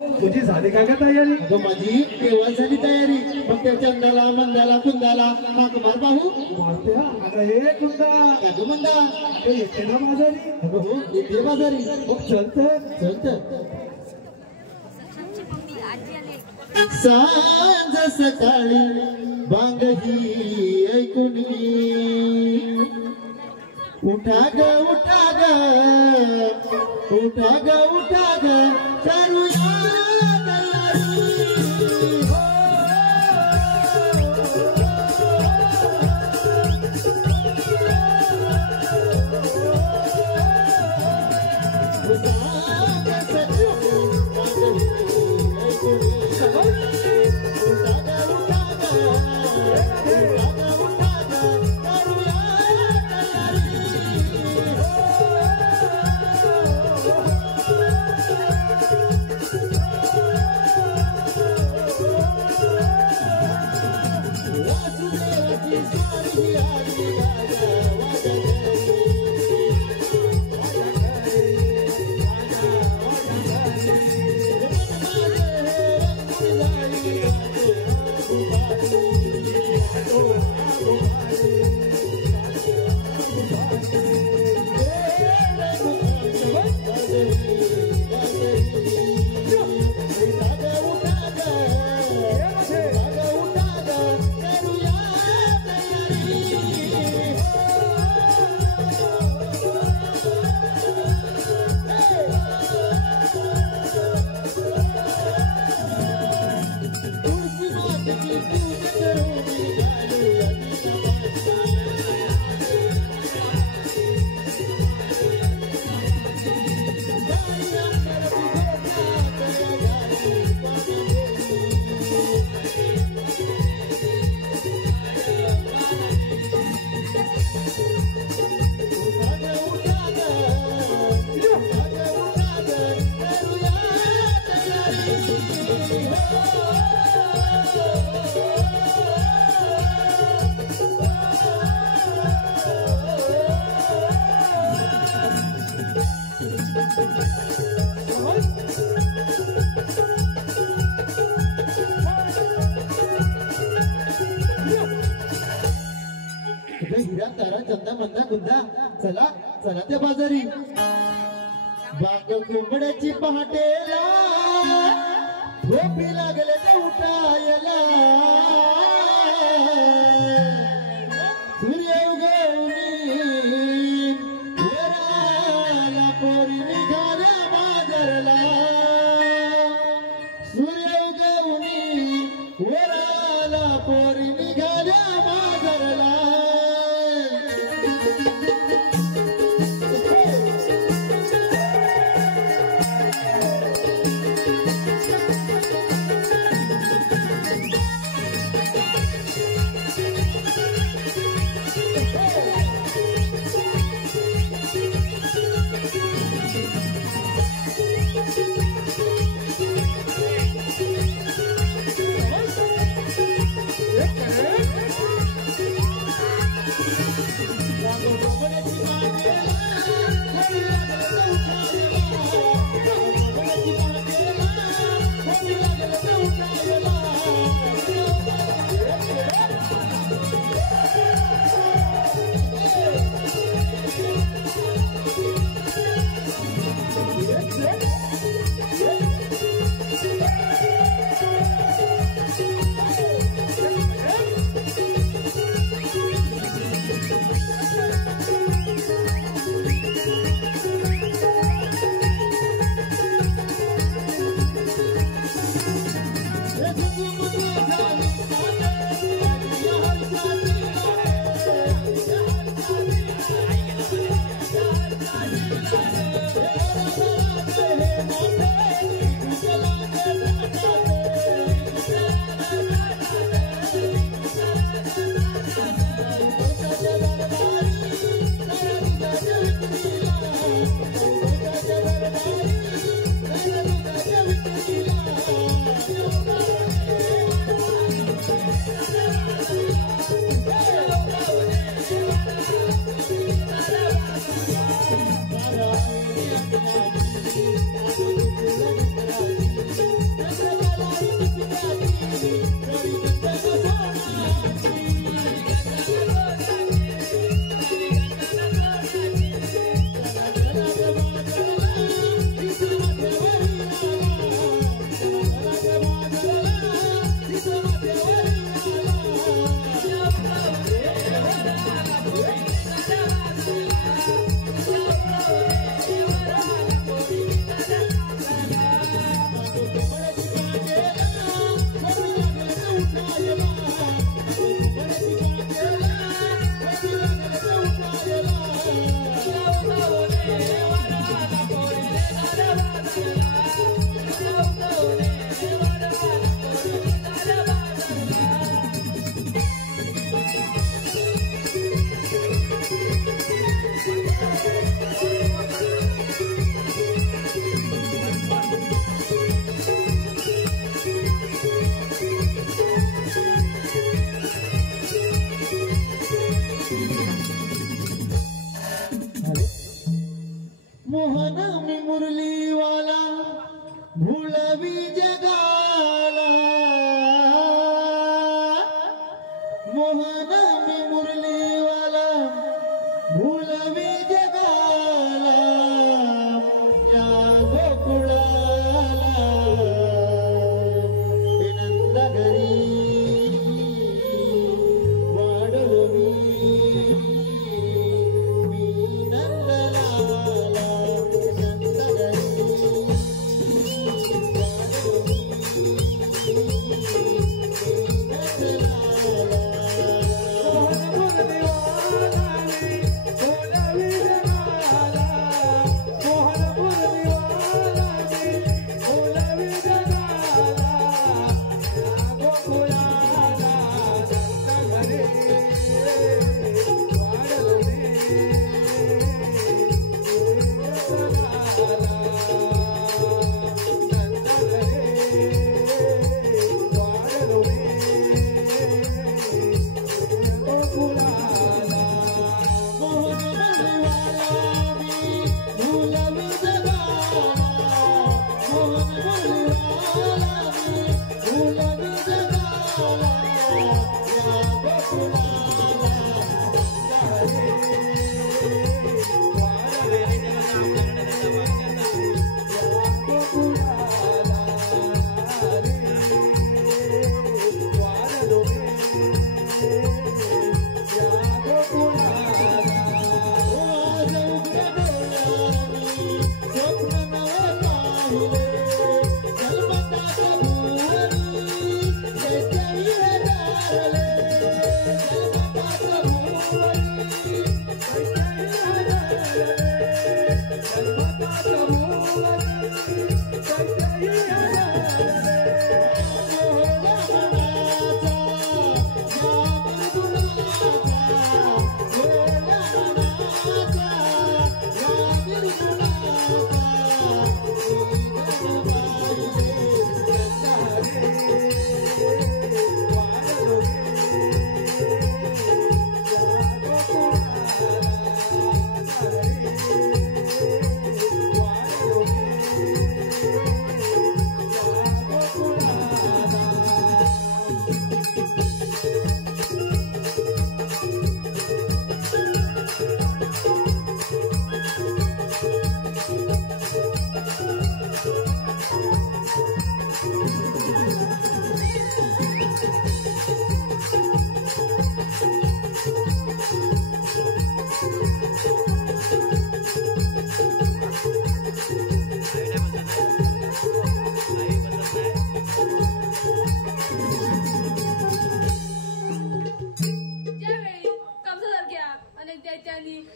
तुझी झाली काय का तयारी? अगं माझी केव्हा झाली तयारी? मग त्या चंदाला मंदाला कुंदाला हाक मार पाहू. मारत्या आता हे कुंदा अगं मंदा ते येते ना बाजारी. अगं हो येते बाजारी. मग चलत चलत सांज सकाळी बांग ही ऐकुनी उठा ग उठा ग उठा ग उठा ग करूया हिरा तारा चंदा मंदा गुंदा चला चला त्या बाजारी बाग कोंबड्याची पहाटेला झोपी लागले ते उठायला सूर्य उगवली वराला पोरी निघाल्या बाजारला सूर्य उगवली वराला पोरी निघाल्या बाजारला मोहन मी मुरली वाला भुलवी जगाला मोहन मी मुरली वाला भुलवी जगाला या गोकुळाला नंद घरी वाढलो मी नंदलाला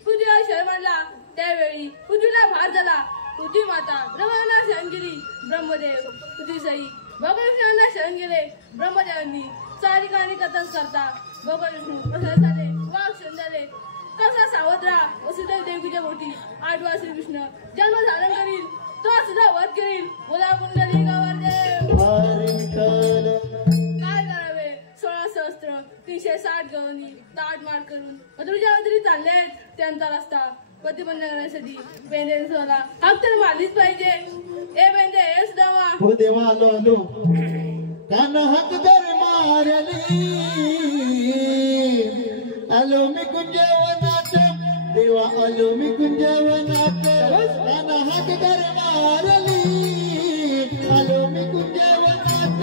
पृथ्वीला शर मानला त्यावेळी पृथ्वीला भार झाला. पृथ्वी माता ब्रह्मांना शरण गेली. ब्रह्मदेव पृथ्वीसही भगवान विष्णूंना शरण गेले. ब्रह्मदेवांनी सारी कहाणी कथन करता भगवान विष्णू प्रसन्न झाले. वाघ शरण झाले. कसा सावध राहा वसुदेव देवकीच्या पोटी 8 वा श्रीकृष्ण जन्म धारण करील. तो सुद्धा वध करील. बोला कुंडली गौरदेव. काय करावे 16 सहस्त्र 360 गवणी ताटमाट करून मधुरच्या मधुरी चालले आहेत. त्यांचा रस्ता प्रतिबंध करण्यासाठी बेंदे सोला हक तर मारलीच पाहिजे. ए बेंदे हे सुद्धा हो देवा आलो आलो कान हक कर मारली आलो मी कुंजवनात देवा आलो मी कुंजवनात कान हक कर मारली आलो मी कुंजवनात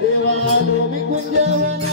देवा आलो मी कुंजवनात.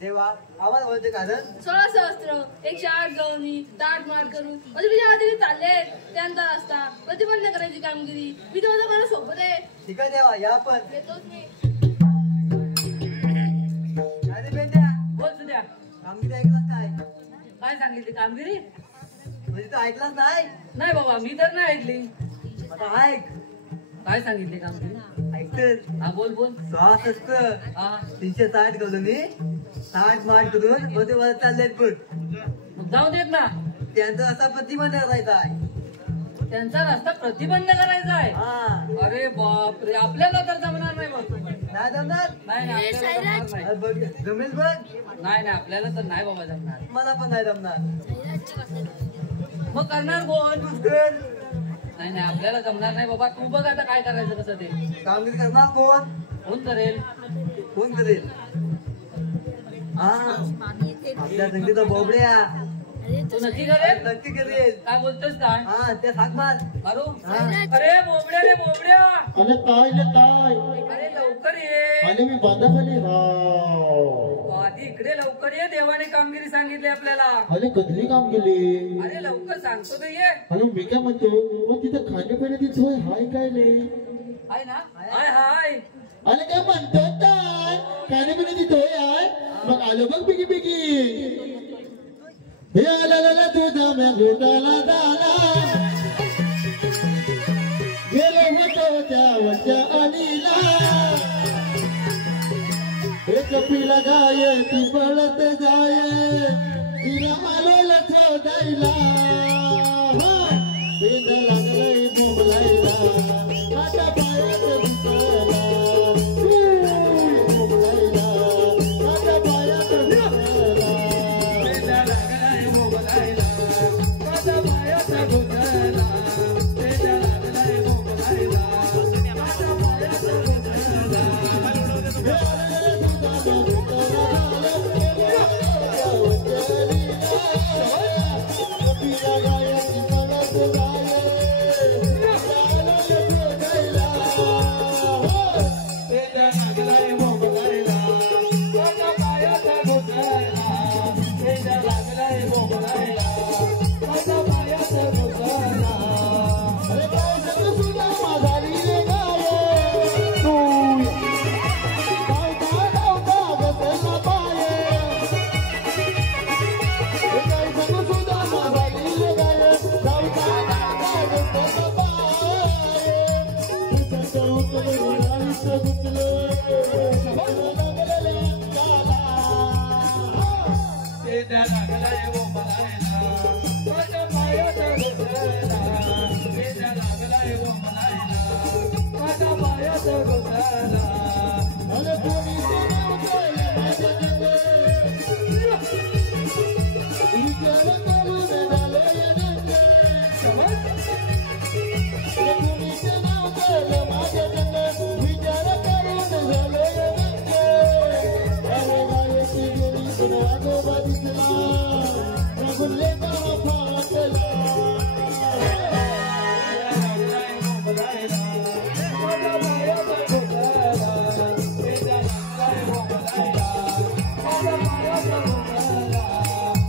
देवा आम्हाला बोलते कारण 16 सहस्त्र 108 गवणी ताट मार करून तुझ्या हाताने चालले त्यांचा रस्ता प्रतिबंध करायची कामगिरी मी तुम्हाला मला सोबत आहे. ठीक आहे देवा या पण येतोच मी. अरे बेट्या बोल तुझ्या कामगिरी ऐकलाच काय काय सांगितली कामगिरी? म्हणजे तू ऐकलाच नाही नाही बाबा मी तर नाही ऐकली. आता ऐक काय सांगितली कामगिरी? ऐकत हा बोल बोल. श्वास असत हा 360 गवळणी ताट मार करून मध्ये वर चाललेत पण मग जाऊ देत ना. त्यांचा असा प्रतिबंध करायचा आहे. त्यांचा रस्ता प्रतिबंध करायचा आहे. हा अरे बापरे आपल्याला तर जमणार नाही बघ. नाही जमणार नाही नाही, आपल्याला जमणार नाही. अरे बघ जमेल बघ नाही नाही आपल्याला तर नाही बाबा जमणार. मला पण नाही जमणार. मग करणार कोण? तूच कर. नाही नाही आपल्याला जमणार नाही बाबा. तू बघ आता काय करायचं कसं ते. कामगिरी करणार कोण कोण करेल? कोण करेल? हा आपल्या संगीता बोबड्या तू नक्की करेल? नक्की करेल. काय बोलतोस काय? हा त्या साग मार. मारू? हा. अरे बोबड्या रे बोबड्या. अरे काय अरे लवकर ये. आणि मी बांधाखाली हा आधी इकडे लवकर ये. देवाने कामगिरी सांगितली आपल्याला. अरे कधली काम केली अरे लवकर सांगतो तर ये. अरे मी काय म्हणतो मग तिथं खाण्यापिण्याची सोय हाय काय नाही? हाय ना? हाय हाय. अरे काय म्हणतो काय खाण्यापिण्याची सोय आहे? मग आलो बघ बिगी बिगी हे आला तुझा म्या घोटाला झाला गेलो होतो त्या वरच्या अलीला हे कपिला गाय ती पळत जाय तिला आलो लथो जायला पेंड लागलंय मोबलायला आता पायात घुसला मोबलायला आता पायात घुसला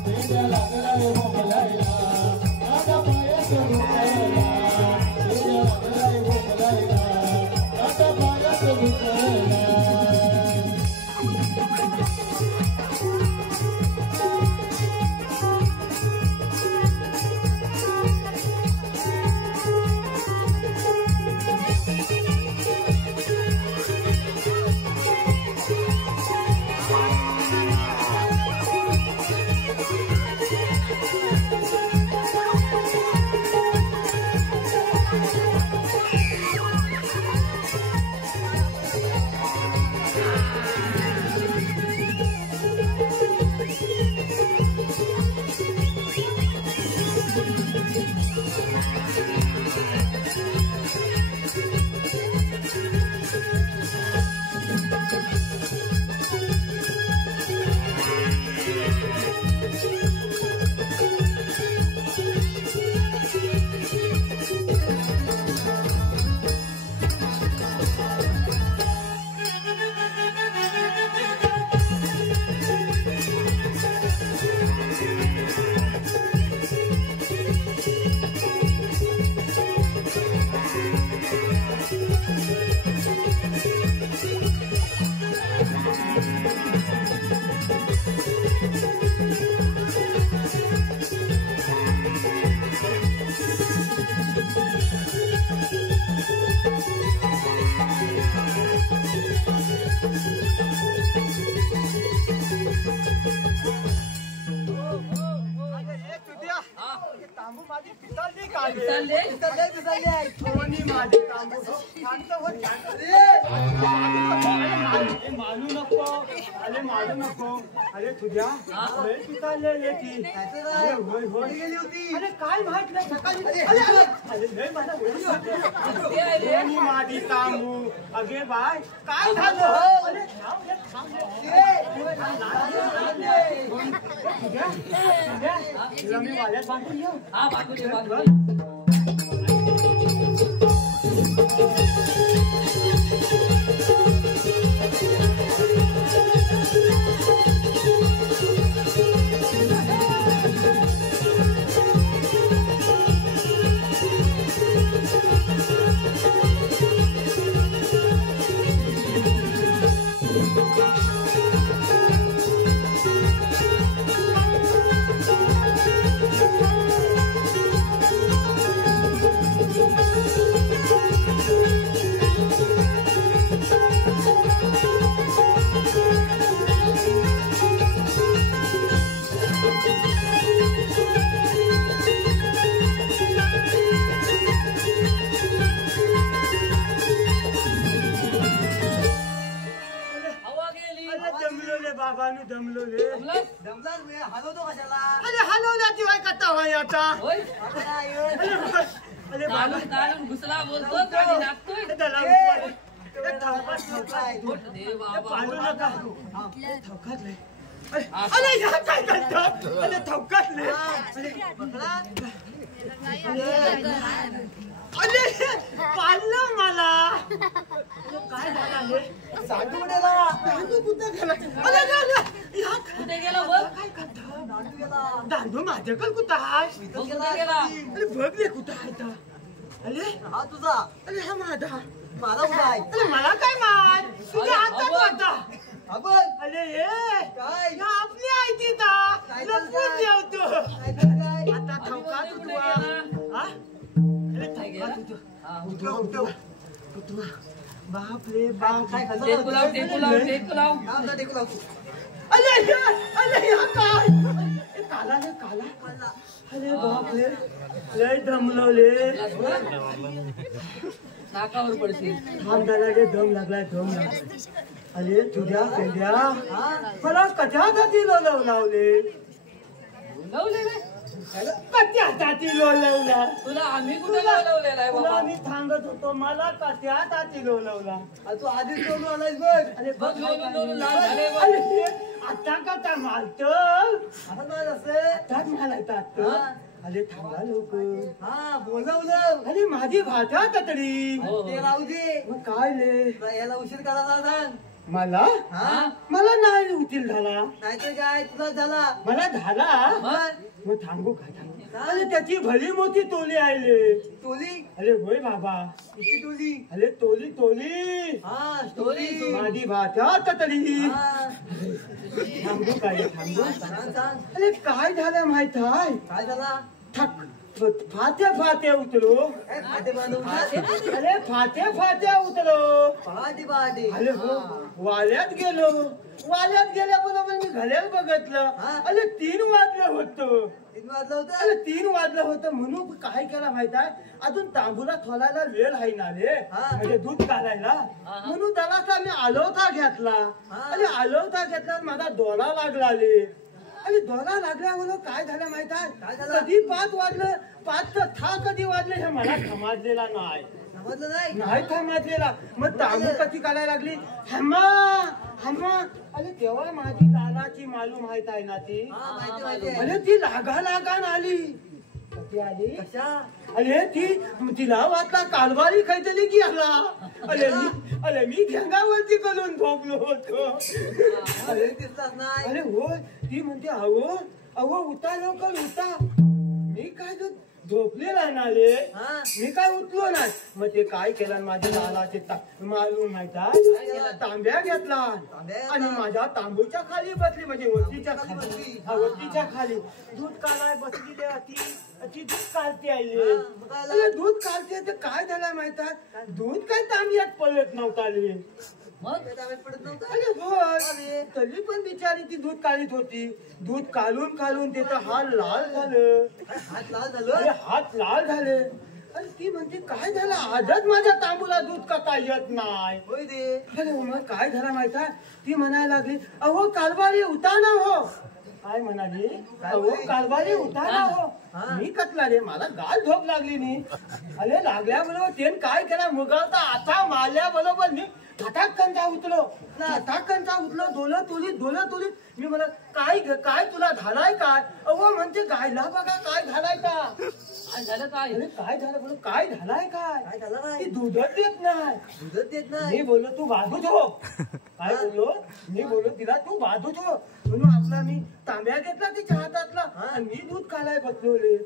पेंड लागलाय मोबलायला. माझा पायाचा घुसला. पेंड लागलाय मोबलायला. माझा पायाचा घुसला. तांबू माझी पिसाळली का रे? चालले पिसाळले आहे. कोणी माझे तांबू शांत हो, शांत रे. अरे मानू नको, अरे मानू नको. अरे तुझ्या लय पिसाळलेली ती. अरे होय होय गेली होती. अरे काय माहित नाही सकाळी. अरे लय मला वेळ होते. कोणी माझी तांबू. अगे बाय काय झालं? अरे थांब रे, थांब रे. तुला मी वाल्यात बांधून येऊ. हा बाजूले हवा गेली. अरे दमलो रे बाबांनो, दमलो रे. जमलं? जमलाच मी हलवतो कशाला? अरे हलवण्याची वाय कथा होय आता. होय अरे बाबा काढून काढून घुसला बोलतो गाडी लागतोय. त्याला उठवा. ए, ठोका, ठोका. दे ए, बाबा पाडू नका. ए, ठोकात रे. अरे ह्या काय करतात? अरे ठोकात रे. अरे पाडलं मला. अरे, काय झालं रे? सांडू गेला. दांडू कुठं गेला? अरे ह्या कुठे गेला बघ काय करतात? सांडू गेला. दांडू माझ्याकडे कुठं आहे? बघ कुठे गेला. अरे बघ रे कुठं आहे तर. अरे हा तुझा. अरे हा माझा. माझा कुठं आहे? अरे मला काय मार? तुझ्या अरे, हातात अबो. होता. हा बघ. अरे ये काय? या आपली आई तिथं काय लपून करताय? जेवतो. काय तर काय? आता ठोका कुठे तुटवा. गेला? हा? अरे ठोका गेला? तुटवा. हा, उठवा, उठवा. उठवा. बाप रे बाप. काय खाल्लं? टेकू लाव टेकू लाव टेकू लाव. हा, आता टेकू लावतो. अरे हा काय? ए, काला रे काला. अरे बाप रे लय दमलो रे. नाकावर पडशील. थांब जरा रे, दम लागलाय दम लागलाय. अरे तुझ्या पेंड्या मला कशासाठी लोलव लावले? लावले रे. कशासाठी लोलवला? तुला आम्ही कुठे लावलेला आहे तुला बाबा. मी सांगत होतो मला कशासाठी लोलवला? आ, तू आधीच बोलून आलायस बघ. अरे बघ दोन दोन लाल झाले बघ. अरे आता का मारतो? आता काय असं? आताच मारायचं. हा. अरे थांबा लोक. हा बोलवलं. अरे माझी भाषा तरी. हो, ते हो. राहू दे. मग काय ले याला उशीर करायला सांग. मला हा मला नाही उचल झाला. नाहीतर काय तुला झाला. मला झाला. मग? मग थांबू का थांबू? अरे त्याची भली मोठी टोली आली. टोली. अरे होय बाबा. किती टोली. अरे टोली टोली. हा टोली. माझी भाषा तरी. हा थांबू काय थांबू? सांग सांग. अरे काय झालं माहित आहे? काय झाला. थक फात्या फात्या उतरो. ए, फाटे बांधून अरे फात्या फात्या उतरो. पहाटे पहाटे. अरे हो वाल्यात गेलो. वाल्यात गेल्याबरोबर मी घड्याळ बघितलं. हा. अरे 3 वाजलं होतं. 3 वाजलं होतं. अरे 3 वाजलं होतं म्हणून काय केलं माहित आहे? अजून तांबूला थोडायला वेळ आहे ना रे. हा. म्हणजे दूध काढायला. म्हणून त्याला मी आलोता घेतला. हा. आणि आलोता घेतला माझा दोरा लागला रे. आणि दोरा लागल्यावर काय झालं माहित आहे? काय झालं? कधी 5 वाजलं 5चं था कधी वाजलं हे मला समजलेला नाही. समजलं नाही. नाही समजलेला. मग तांबू कशी काढायला लागली. हम्मा हम्मा. अरे तेव्हा माझी लालाची मालूम माहित आहे ना ती. हा माहिती माहिती. अरे ती लागा लागान आली. कधी आली? कशा. अरे ती तिला वाटला कालवारी काहीतरी गेला. अरे मी ढेंगावरती करून झोपलो होतो. अरे दिसलाच नाही. अरे हो ती म्हणते अहो अहो उठा लवकर उठा. मी काय झोपलेला ना रे. हा. मी काय उठलो नाही. मग ते काय केलं माझ्या लालाचे मालूम माहित आहे? तांब्या घेतला आणि माझ्या तांबूच्या खाली बसली. म्हणजे वस्तीच्या खाली. वस्तीच्या खाली दूध काढाय बसली. ती दूध काढते आली. दूध काढते तर काय झालं माहित आहे? दूध काय तांब्यात पडत नव्हता रे. मग तांब्यात पडत नव्हतं. अरे होय तरी पण बिचारी ती दूध काढीत होती. दूध काढून काढून त्याचं हात लाल झालं. हात लाल अरे झालं. हात लाल झाले. अरे ती म्हणते काय झालं आजच माझ्या तांबूला दूध कसा येत नाही. होय दे. अरे मग काय झालं माहित आहे ती म्हणायला लागली अहो कालबारी उताना हो. काय म्हणाली अहो कालबारी उताना हो. मी कतला रे मला गाल झोप लागली नी. अरे लागल्याबरोबर त्यानं काय केला मुगावता आता मारल्याबरोबर मी फटाकनचा उतलो. फटाकनचा उतलो डोलं तुली मी म्हणा काय काय तुला झालाय काय. अहो म्हणते गायला बघा काय झालाय का. काय झालं काय अरे काय झालं बोल काय झालाय काय. काय झालं काय. ती दूधच देत नाही. दूधच देत नाही. मी बोललो तू बाजूच हो. काय बोललो मी बोललो तिला तू बाजूच हो म्हणून आपला मी तांब्या घेतला तिच्या हातातला आणि मी दूध काढाय बसलोले.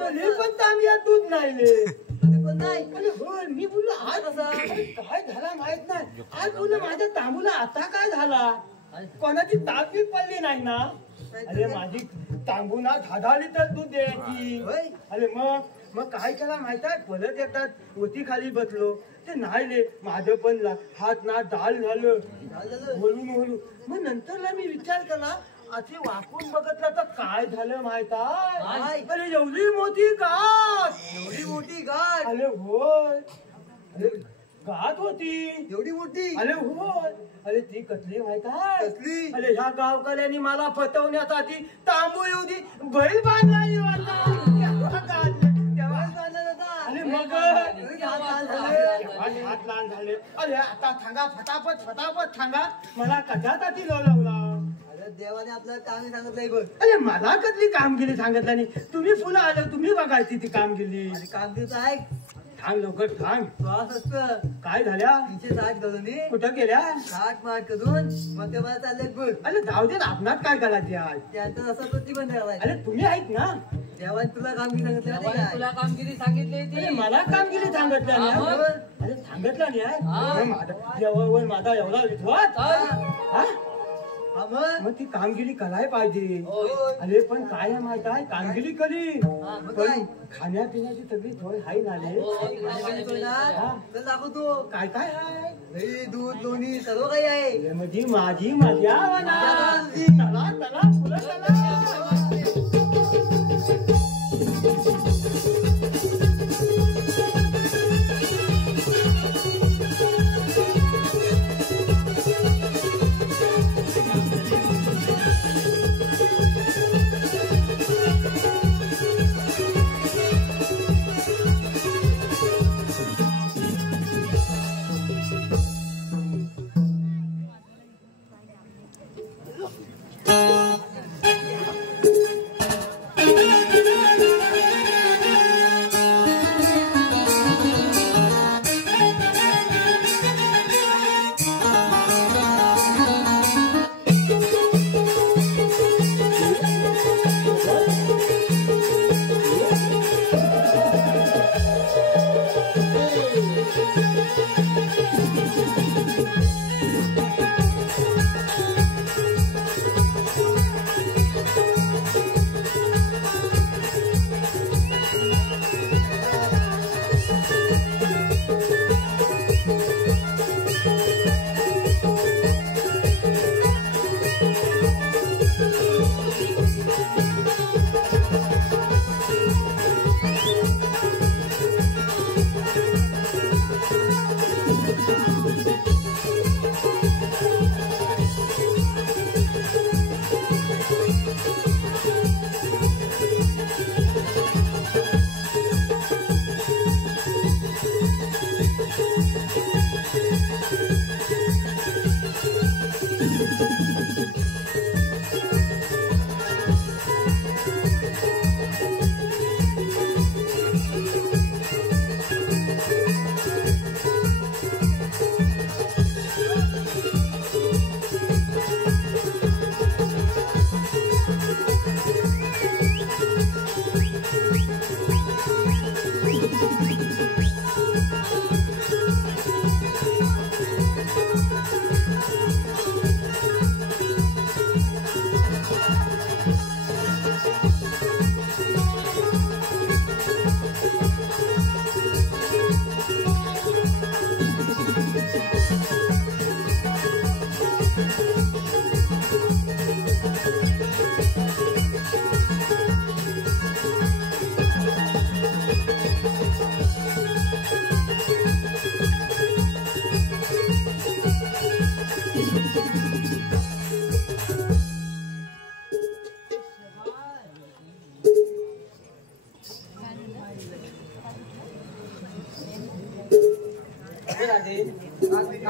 तरी पण तांब्यात दूध नाही ले. पण नाही. अरे होय मी बोललो आज काय झाला माहित नाही. आज बोललो माझ्या तांबूला आता काय झाला. कोणाची ताकद पडली नाही ना. अरे माझी तांबू ना 10 लिटर दूध द्यायची. होय. अरे मग काय केला माहित आहे परत एकदा ओती खाली बसलो ते नाही ले माझं पण हात ना डाल झालं. बोलून मग नंतरला मी विचार केला असे वाकून बघितलं तर काय झालं माहित आहे. अरे एवढी मोठी गाठ. एवढी मोठी गाठ. अरे होय अरे गाठ होती एवढी मोठी. अरे होय. अरे ती कसली माहित आहे कसली. अरे ह्या गावकऱ्यांनी मला फसवण्यासाठी तांबू येऊ दी बैल बांधला. अरे मग हात लाल झाले. अरे आता सांगा फटाफट सांगा मला कशासाठी लावला. अरे देवाने आपल्याला चांगली सांगितलंय बघ. अरे मला कसली कामगिरी सांगितलं नाही. तुम्ही फुलं आलं तुम्ही बघायची ती कामगिरी. आणि कामगिरीचं ऐक. थांब लवकर थांब. श्वास असतं. काय झाल्या 360 घालून कुठं गेल्या 60 मार्क करून मग ते मला चाललंय बघ. अरे जाऊ दे आपणात काय करायचे आज. त्याचं असं प्रतिबंध करायचं. अरे तुम्ही आहेत ना. देवाने तुला कामगिरी सांगितलं नाही देवाने काय. तुला कामगिरी सांगितली अरे ती मला कामगिरी सांगितलं हा, नाही. मग? अरे सांगितलं नाही हा. अरे देवावर माझा एवढा विश्वास. हा हा मग. मग ती कामगिरी करायला पाहिजे. होय. अरे पण काय आहे माहित आहे कामगिरी करी मग काय. पण खाण्यापिण्याची सगळी सोय हाय झाले. आणि तो ना, तर दाखवतो. काय काय आहे दही दूध लोणी सर्व काही आहे. म्हणजे माझी मजा वना. चला पुढे चला.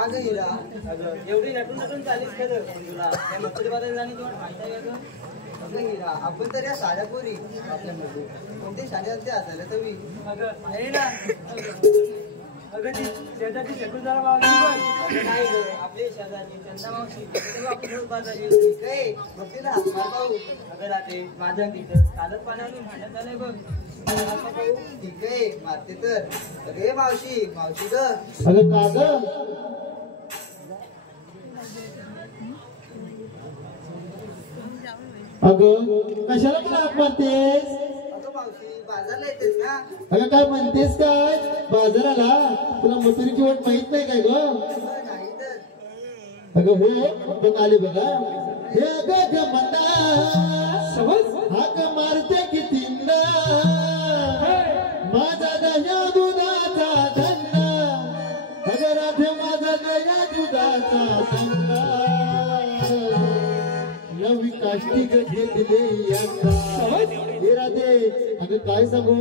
का ग हिरा? अगं एवढी नटून नटून चालीस खरं पण तुला त्या मच्छी बाजार जाणे तुम्हाला माहिती आहे का गं? अगं हिरा, आपण तर या साड्या पोरी आपल्यामध्ये कोणती साड्या ते असायला तवी. अगं आहे ना अगं ती शेजारची शकुंतला मावशी पण अगं नाही गं आपली शेजारची चंदा मावशी तेव्हा आपण रोज बाजारी काय मग तिला हात मार पाहू. अगं राहते माझ्या तिथं कालच पाण्यावरून भांडत झालंय बघ हात पाहू. ठीक आहे मारते तर. अगे मावशी मावशी ग. अगं का ग? अगं कशाला मला हाक मारतेस? अगं मावशी बाजारला येतेस ना? अगं काय म्हणतेस काय? बाजाराला तुला मथुरीची वाट माहित नाही काय ग? अगं नाही तर. अगं हो बघ आले बघा. हे अगं ग मंदा हाक मारते कितींदा माझा दया दुधाचा धंदा. अगं राधे माझा दया दुधाचा धंदा. नवी काष्टी घेतले यंदा. हे राधे अगं काय सांगू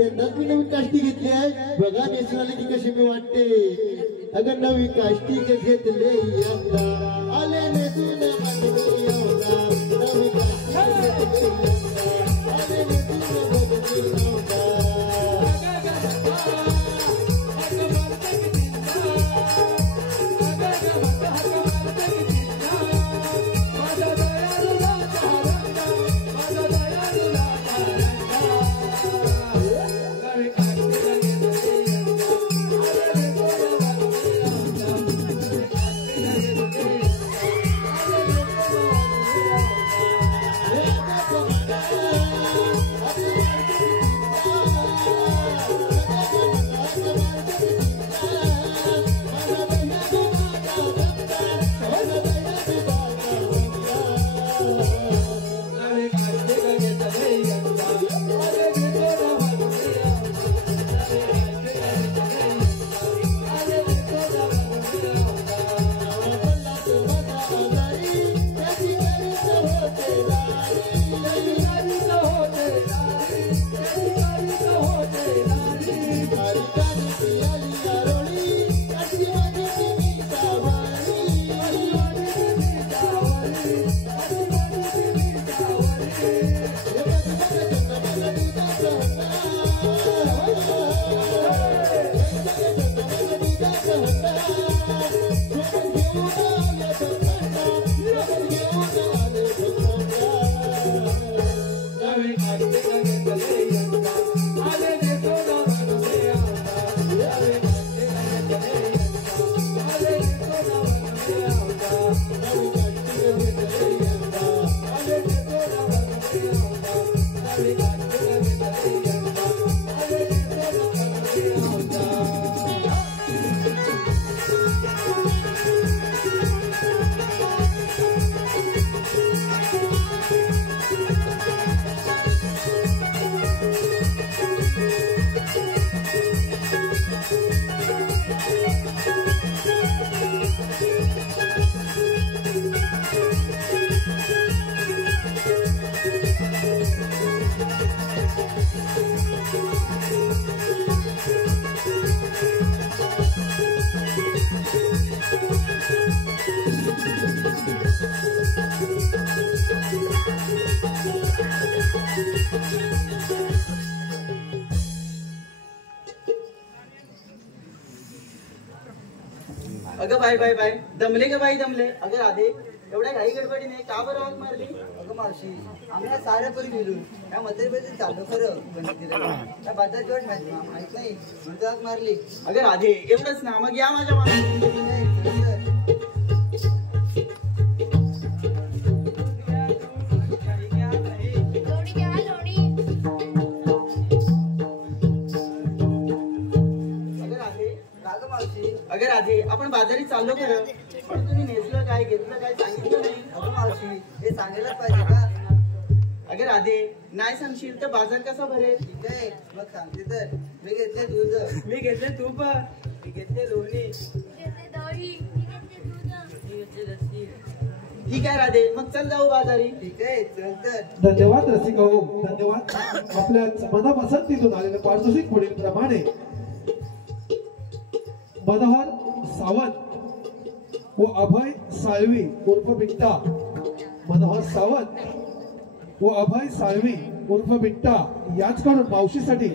यंदाच मी नवीन काष्टी घेतली आहे बघा नेसून आली की कशी मी वाटते. अगं नवी काष्टी घेतले यंदा आले नेसून नवी काष्टी आले नेसून अगं बाय बाय बाय दमले का बाई दमले. अगं राधे एवढ्या घाई गडबडीने का बरं हाक मारली? अगं मावशी आम्ही या साऱ्या पोरी गेलो त्या म्हातारीपासून चाललो खरं पण त्या बाजारची वाट माहित नाही म्हणून हाक मारली. अगं राधे एवढंच ना मग या माझ्या मागे. अगं राधे आपण बाजारी चाललो खरं पण तुम्ही नेसलं काय घेतलं काय सांगितलं नाही. अगं मावशी हे सांगायलाच पाहिजे का? अगं राधे नाही सांगशील तर बाजार कसा भरेल? ठीक आहे मग सांगते तर. मी घेतले दूध. मी घेतले तूप. मी घेतले लोणी. ठीक आहे राधे मग चल जाऊ बाजारी. ठीक आहे चल तर. धन्यवाद रसिका हो धन्यवाद. आपल्या मनापसंतीतून आलेलं पारितोषिक पुढील प्रमाणे मनोहर सावंत व अभय साळवी उर्फ बिट्टा, मनोहर सावंत व अभय साळवी उर्फ बिट्टा याचकडून मावशीसाठी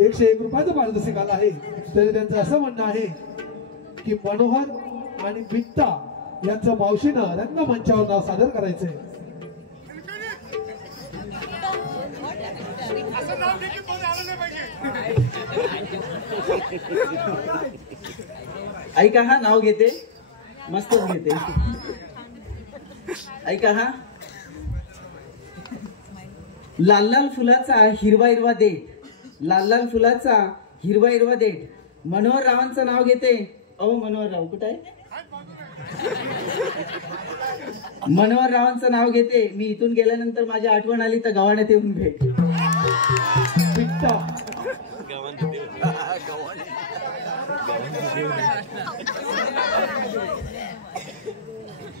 101 रुपयाचं पारितोषिक आलं आहे. तरी त्यांचं असं म्हणणं आहे की मनोहर आणि बिट्टा यांचं मावशीनं रंगमंचावर नाव सादर करायचंय. ऐका हा, नाव घेते, मस्तच घेते. ऐका हा. लाल लाल फुलाचा हिरवा हिरवा देठ, लाल लाल फुलाचा हिरवा हिरवा देठ. मनोहर रावांचं नाव घेते. अहो मनोहर राव कुठे आहे? मनोहर रावांचं नाव घेते. मी इथून गेल्यानंतर माझी आठवण आली तर गावाण्यात येऊन भेट. बिट्टा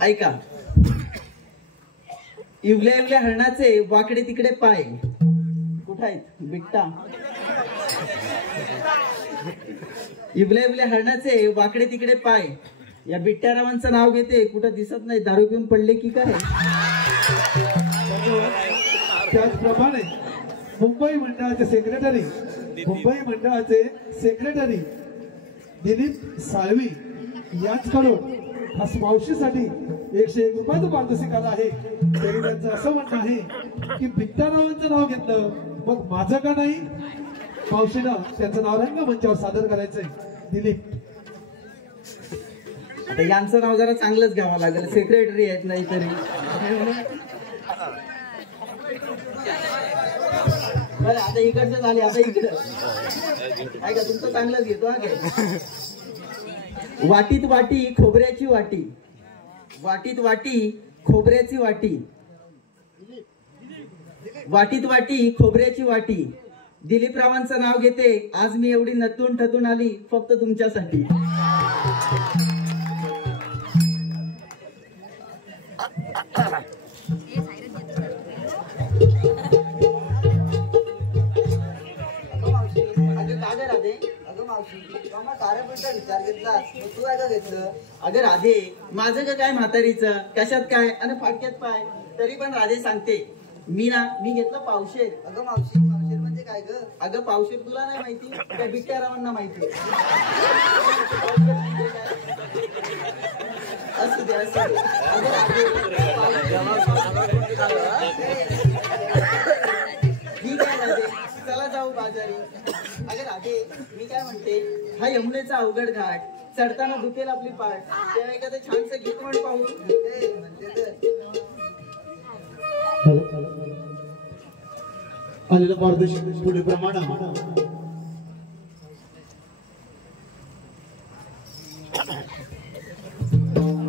ऐका. इवल्या इवल्या हरणाचे वाकडे तिकडे पाय. कुठे आहेत बिट्टा? इवल्या इवल्या हरणाचे वाकडे तिकडे पाय. या बिट्ट्यारावांचं नाव घेते. कुठं दिसत नाही, दारू पिऊन पडले की काय? त्याचप्रमाणे मुंबई मंडळाचे सेक्रेटरी दिलीप साळवी यांच्याकडून खास मावशीसाठी 101 रुपयाचं पारितोषिक आलं आहे. तरी त्यांचं असं म्हणणं आहे की बिट्टारावांचं नाव घेतलं मग माझं का नाही? मावशीनं त्यांचं नाव रंगमंचावर सादर करायचंय. दिलीप. आता यांचं नाव जरा चांगलंच घ्यावं लागेल, सेक्रेटरी आहेत नाही तरी. बरं आता इकडचं झाले, आता इकडं ऐका, तुमचं चांगलंच घेतो. हा काय? वाटीत वाटी खोबऱ्याची वाटी, वाटीत वाटी खोबऱ्याची वाटी, वाटीत वाटी खोबऱ्याची वाटी. दिलीपरावांचं नाव घेते. आज मी एवढी नटून ठतून आली फक्त तुमच्यासाठी. अगं राधे, माझं का काय म्हातारीचं, कशात काय आणि फाटक्यात पाय. तरी पण राधे सांगते, मी घेतलं पावशेर. अगं मावशी, पावशेर म्हणजे काय ग? अगं पावशेर तुला नाही माहिती, त्या बिट्ट्यारावांना माहिती. असू दे असू दे. अगं राधे, ठीक आहे राधे, चला जाऊ बाजारी. अगं राधे, मी काय म्हणते, हा यमुनेचा अवघड घाट, चढताना दुखेल आपली पाठ, तेव्हा एखादं छानसं गीत म्हण पाहू. आलेलं पारितोषिक पुढे प्रमाण.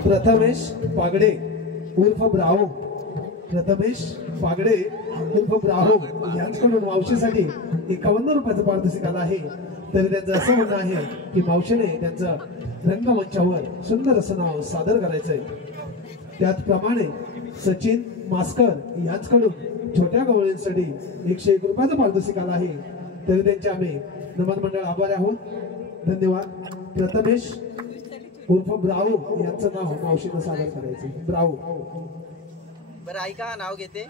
प्रथमेश पागडे उर्फ ब्राहो, प्रथमेश पागडे उर्फ ब्राहो यांच्याकडून मावशीसाठी 51 रुपयाचं पारितोषिक आलं आहे. तरी त्यांचं असं म्हणणं आहे की मावशीने त्यांचं रंगमंचावर सुंदर असं नाव सादर करायचंय. त्याचप्रमाणे सचिन मास्कर यांच्याकडून छोट्या गवळींसाठी 101 रुपयाचं पारितोषिक आलं आहे. तरी त्यांचे आम्ही नमन मंडळ आभारी आहोत. धन्यवाद. प्रथमेश उर्फ ब्रावो यांचं नाव मावशीनं सादर करायचं. ब्रावो. बरं ऐका, नाव घेते.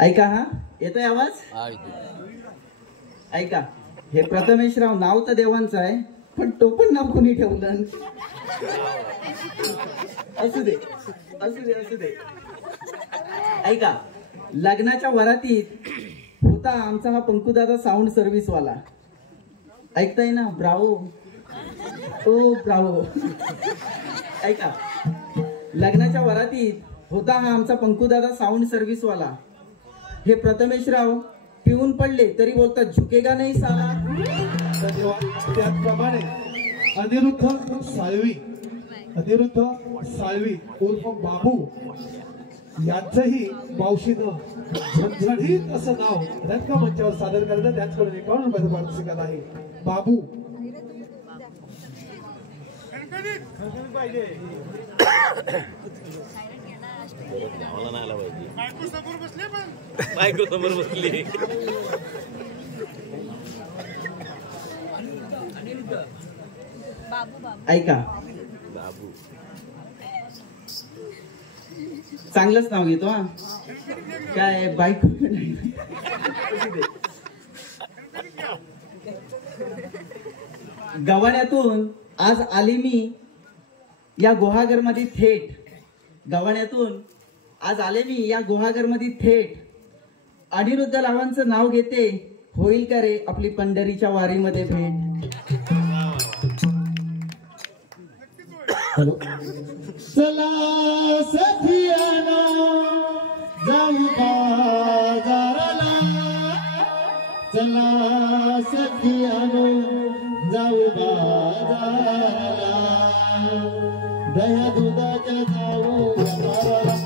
ऐका हा, येतोय आवाज? ऐका, हे प्रथमेशराव नाव तर देवांचं आहे, पण तो पण नाव कोणी ठेवलं? असू दे असू दे असू दे. ऐका, लग्नाच्या वरातीत होता आमचा हा पंकुदादा साऊंड सर्व्हिस वाला. ऐकताय ना? ब्रावो, ओ ब्रावो. ऐका, लग्नाच्या वरातीत होता हा आमचा पंकुदादा साऊंड सर्व्हिस वाला. हे प्रथमेशराव पिऊन पडले तरी बोलतात झुकेगा नाही साला. त्याचप्रमाणे अनिरुद्ध साळवी उर्फ बाबू यांचंही मावशीनं झणझणीत असं नाव रंगमंचावर सादर करतात. त्यांच्याकडून 51 रुपयाचं पारितोषिक आलं आहे. बाबू. बायको समोर बसली. ऐका, चांगलंच नाव घेतो हा. काय बायको नाही. गव्हाण्यातून आज आले मी या गुहागरमध्ये थेट. गव्हाण्यातून आज आले मी या गुहागरमध्ये थेट. अनिरुद्ध रावांचं नाव घेते, होईल का रे आपली पंढरीच्या वारीमध्ये भेट. चला सखियानो जाऊ बाजाराला, चला सखियानो जाऊ बाजाराला, दह्या दुधाच्या जाऊ बाजाराला,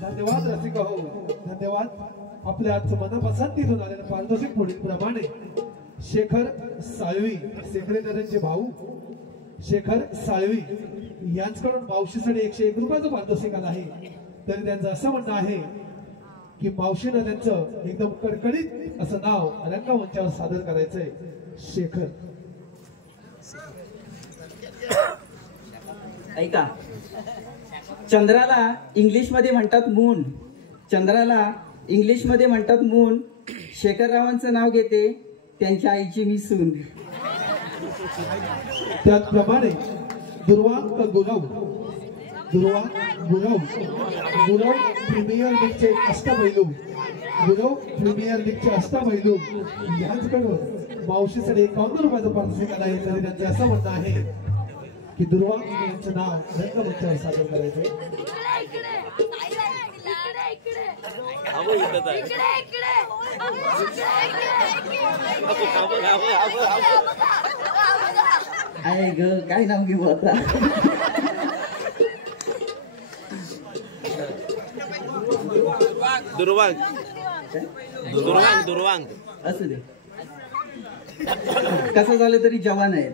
धन्यवाद रसिका हो, धन्यवाद. आपल्या आजचं मनापसंतीतून आलेलं पारितोषिक पुढील प्रमाणे. शेखर साळवी, सेक्रेटरीचे भाऊ शेखर साळवी यांच्याकडून मावशीसाठी 101 रुपयाचं पारितोषिक आलं आहे. तरी त्यांचं असं म्हणणं आहे की मावशीनं त्यांचं एकदम कडकडीत असं नाव रंगमंचावर सादर करायचंय. शेखर. ऐका, चंद्राला इंग्लिश मध्ये म्हणतात मून. चंद्राला इंग्लिश मध्ये म्हणतात मून. शेखररावांचं नाव घेते, त्यांच्या आईची मी सून. त्याचप्रमाणे दुर्वांक गुरव, दुर्वांक गुरव, गुरव प्रीमियर लीगचे अष्टपैलू, गुरव प्रीमियर लीगचे अष्टपैलू यांच्याकडून मावशीसाठी 51 रुपयाचं पारितोषिक आलं आहे. तरी त्यांचं असं म्हणणं आहे की दुर्वांक यांचं नाव रंगमंचावर सादर करायचंय. आहे ग, काय नाव घेऊ आता. दुर्वांग, दुर्वांग, दुर्वांग असू दे, कसं झालं तरी जवान आहे.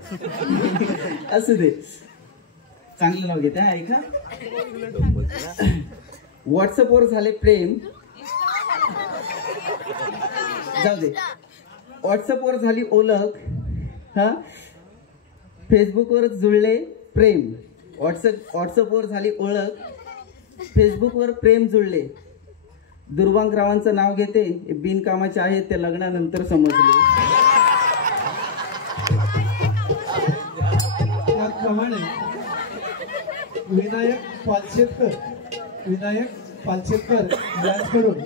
असू दे, चांगलं नाव घेते. ऐका, व्हॉट्सअपवर झाले प्रेम, जाऊ दे. व्हॉट्सअपवर झाली ओळख, हा फेसबुकवर जुळले प्रेम. व्हॉट्सअपवर झाली ओळख, फेसबुकवर प्रेम जुळले. दुर्वांगरावांचं नाव घेते, बिनकामाचे आहेत ते लग्नानंतर समजले. त्याचप्रमाणे विनायक पालशेतकर यांच्याकडून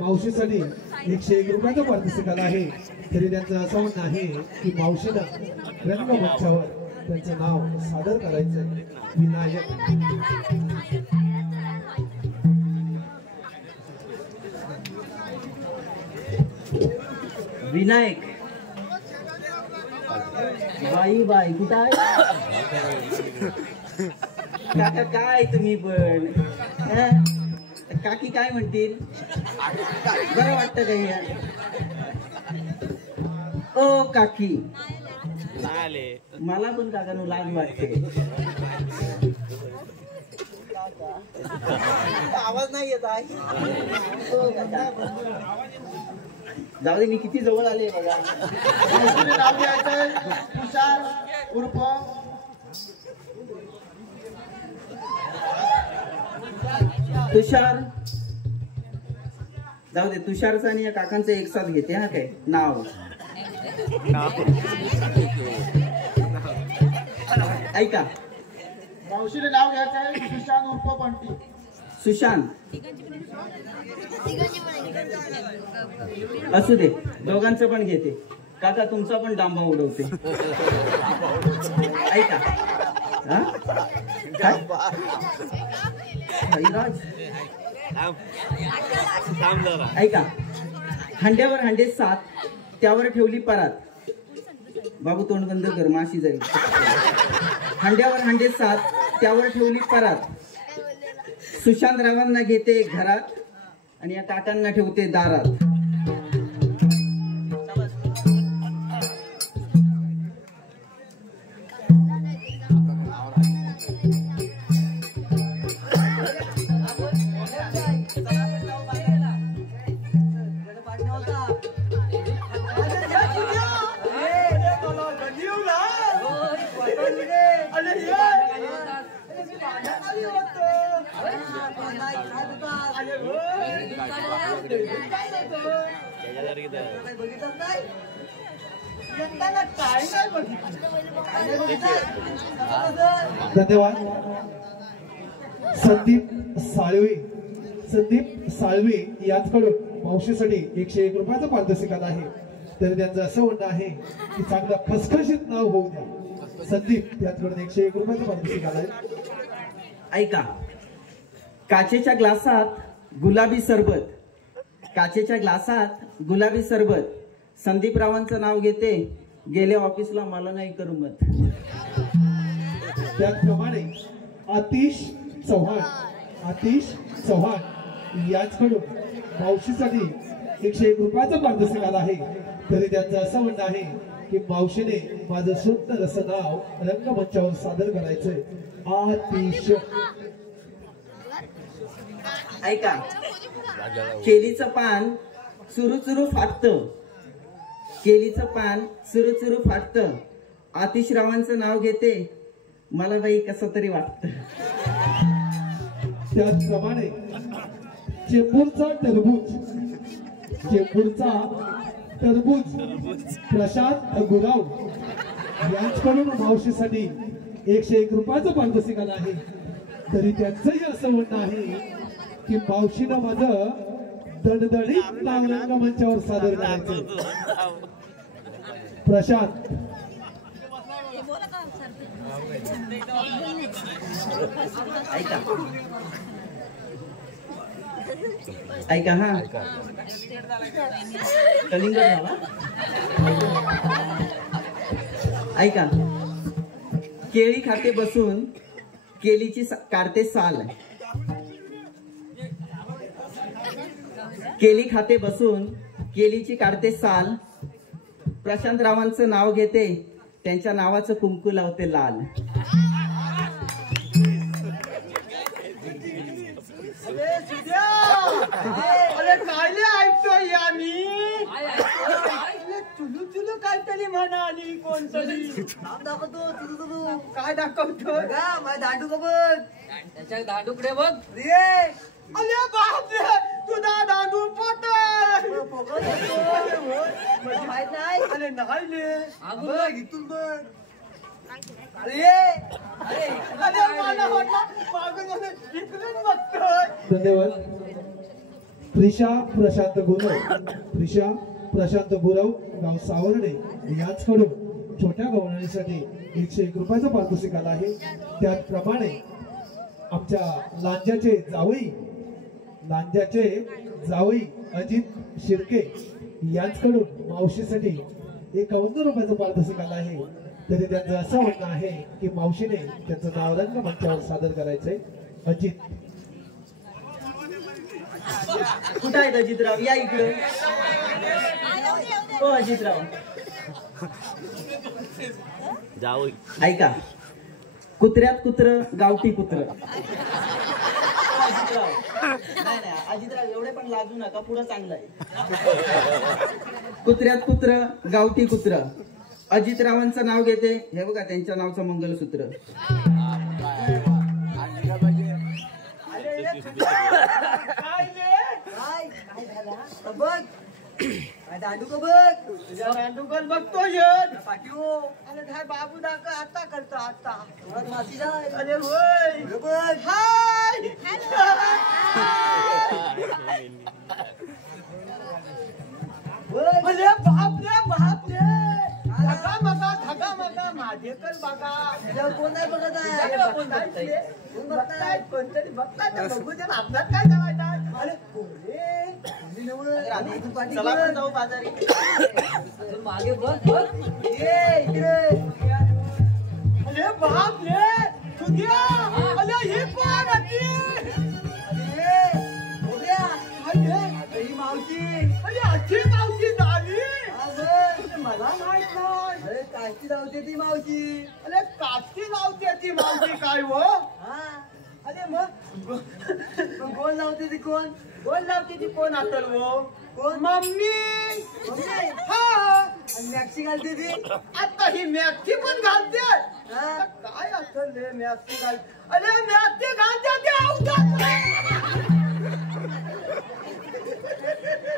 मावशीसाठी 101 रुपयाचं पारितोषिक आलं आहे. तरी त्यांचं असं म्हणणं आहे की मावशीनं रंगमंचावर त्यांचं नाव सादर करायचं. विनायक. विनायक. बाई कुठं आहे काका? काय तुम्ही पण काकी काय म्हणतील? बरं वाटतं काही? ओ काकी, मला पण काकांनो लाज वाटते. आवाज नाही येत आहे. जाऊ दे, मी किती जवळ आले बघा. नाव घ्यायचंय तुषार उर्फ तुषार. जाऊ दे, तुषारचं आणि या काकांचं एक साथ घेते. हा काय नाव? ऐका, मावशीने नाव घ्यायचंय सुशांत उर्फ बंटी. सुशांत असू दे, दोघांचं पण घेते. काका तुमचा पण डांबा उडवते. ऐका, हा हरिराज, ऐका. हंड्यावर हंडे 7, त्यावर ठेवली परात. बाबू तोंड बंद कर, माशी जाईल. हंड्यावर हंडे 7, त्यावर ठेवली परात. सुशांत रावांना घेते घरात आणि या काकांना ठेवते दारात. धन्यवाद. संदीप साळवे याचकडून मावशीसाठी 101 रुपयाचं पारितोषिक आहे. तर त्यांचं असं म्हणणं आहे की चांगलं खसखशीत नाव होऊ द्या. संदीप याचकडून 101 रुपयाचं पारितोषिक आलंय. ऐका, काचेच्या ग्लासात गुलाबी सरबत. काचेच्या ग्लासात गुलाबी सरबत. संदीपरावांचं नाव घेते. गेले ऑफिसला, मला नाही करमत. त्याचप्रमाणे आतिश चव्हाण याचकडून मावशीसाठी 101 रुपयाचं पारितोषिक आलं आहे. तरी त्यांचं असं म्हणणं आहे की मावशीने माझं सुंदर असं नाव रंगमंचावर सादर करायचंय. आतिश. ऐका, केलीचं पान चुरू फाटत. केलीचं पान चुरू फाटत. आतिशरावांचं नाव घेते. मला बाई कसं तरी वाटत. त्याचप्रमाणे चेंबूरचा टरबूज प्रशांत गुराव यांच्याकडून मावशीसाठी 101 रुपयाचं पारितोषिक आलं आहे. तरी त्यांचंही असं म्हणणं आहे की मावशीनं माझं दणदणीत नाव रंगमंचावर सादर करायचं. प्रशांत. ऐका हा कलिंग झाला. ऐका, केळी खाते बसून केलीची काढते साल. केली खाते बसून केलीची काढते साल. प्रशांतरावांचं नाव घेते. त्यांच्या नावाचं कुंकू लावते लाल. अरे काय ऐकतोय आम्ही? चुलू काहीतरी म्हणाली कोणतरी. काय दाखवतो? दांडू बघ, त्याच्या दांडूकडे बघ. अरे बापरे, तुझा दांडू पोट माहित नाही. अरे नाही इथून बघ. धन्यवाद. प्रिशा प्रशांत गुरव गाव सावर्डे याचकडून छोट्या गवळणीसाठी 101 रुपयाचं पारितोषिक आलं आहे. त्याचप्रमाणे आमच्या लांजाचे जावई अजित शिर्के यांच्याकडून मावशीसाठी 51 रुपयाचं पारितोषिक आलं आहे. तरी त्यांचं असं म्हणणं आहे की मावशीने त्यांचं नाव रंगमंचावर सादर करायचंय. अजित कुठं आहेत अजितराव? या इकडे. हो अजितराव, जाऊ ऐका. कुत्र्यात कुत्र गावठी कुत्र. अजितराव नाही नाही अजितराव एवढे पण लाजू नका, पुढं चांगलं आहे. कुत्र्यात कुत्र गावठी कुत्र. अजितरावांचं नाव घेते. हे बघा त्यांच्या नावचं मंगलसूत्र. दांडूकल बघतो अरे बाबू दाखा आता करतो आता. अरे होय हाय. अरे बापरे बापरे. धगा मगा माझेकल बघा. कोण नाही बघत आहे. कोणतरी बघताय बघू दे. आपल्यात काय करायचं. अरे चला आपण जाऊ बाजारी. मागे बघ बघ. अरे बाप रे तुझ्या. अरे हे कोण होती. अरे मावशी. अरे अच्छी मावशी झाली. मला माहित नाही. अरे काची लावते ती मावशी. अरे काची लावते ती मावशी काय हो. अरे मग कोण लावते ती. कोण लावते ती. कोण असेल हो. कोण. मम्मी. हा आणि मॅक्सी घालते ती. आता ही मॅक्सी पण घालते. काय असेल रे मॅक्सी घाल. अरे मॅक्सी घालते ते.